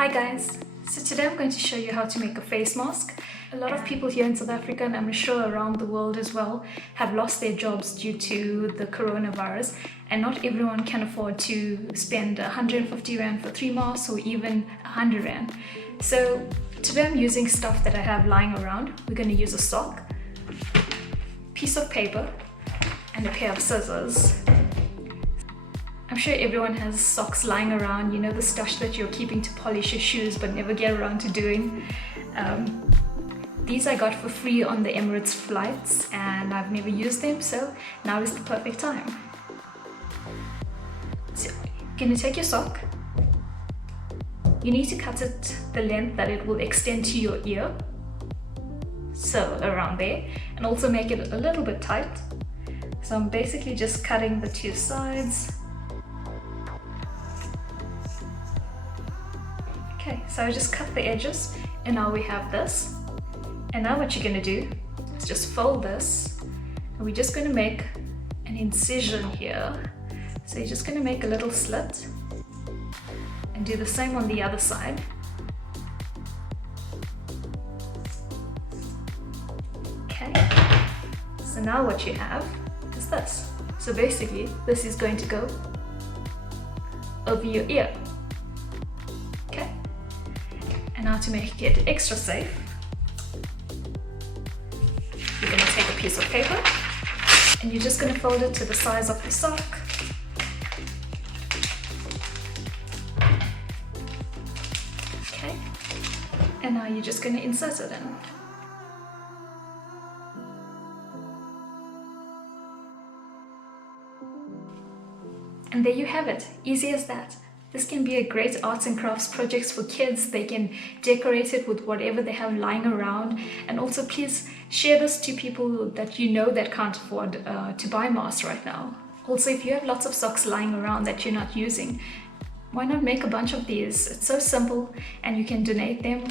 Hi guys, so today I'm going to show you how to make a face mask. A lot of people here in South Africa, and I'm sure around the world as well, have lost their jobs due to the coronavirus, and not everyone can afford to spend 150 Rand for 3 masks or even 100 Rand. So today I'm using stuff that I have lying around. We're going to use a sock, piece of paper, and a pair of scissors. I'm sure everyone has socks lying around, you know, the stuff that you're keeping to polish your shoes but never get around to doing. These I got for free on the Emirates flights and I've never used them, so now is the perfect time. So you're going to take your sock. You need to cut it the length that it will extend to your ear, so around there, and also make it a little bit tight. So I'm basically just cutting the two sides. Okay, so I just cut the edges and now we have this. And now what you're going to do is just fold this, and we're just going to make an incision here. So you're just going to make a little slit and do the same on the other side. Okay, so now what you have is this. So basically this is going to go over your ear. Okay, and now to make it extra safe, you're going to take a piece of paper and you're just going to fold it to the size of the sock. Okay, and now you're just going to insert it in. And there you have it, easy as that. This can be a great arts and crafts projects for kids. They can decorate it with whatever they have lying around. And also please share this to people that you know that can't afford to buy masks right now. Also, if you have lots of socks lying around that you're not using, why not make a bunch of these? It's so simple and you can donate them.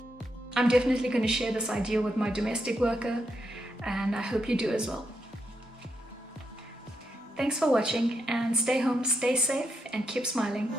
I'm definitely going to share this idea with my domestic worker and I hope you do as well. Thanks for watching and stay home, stay safe and keep smiling.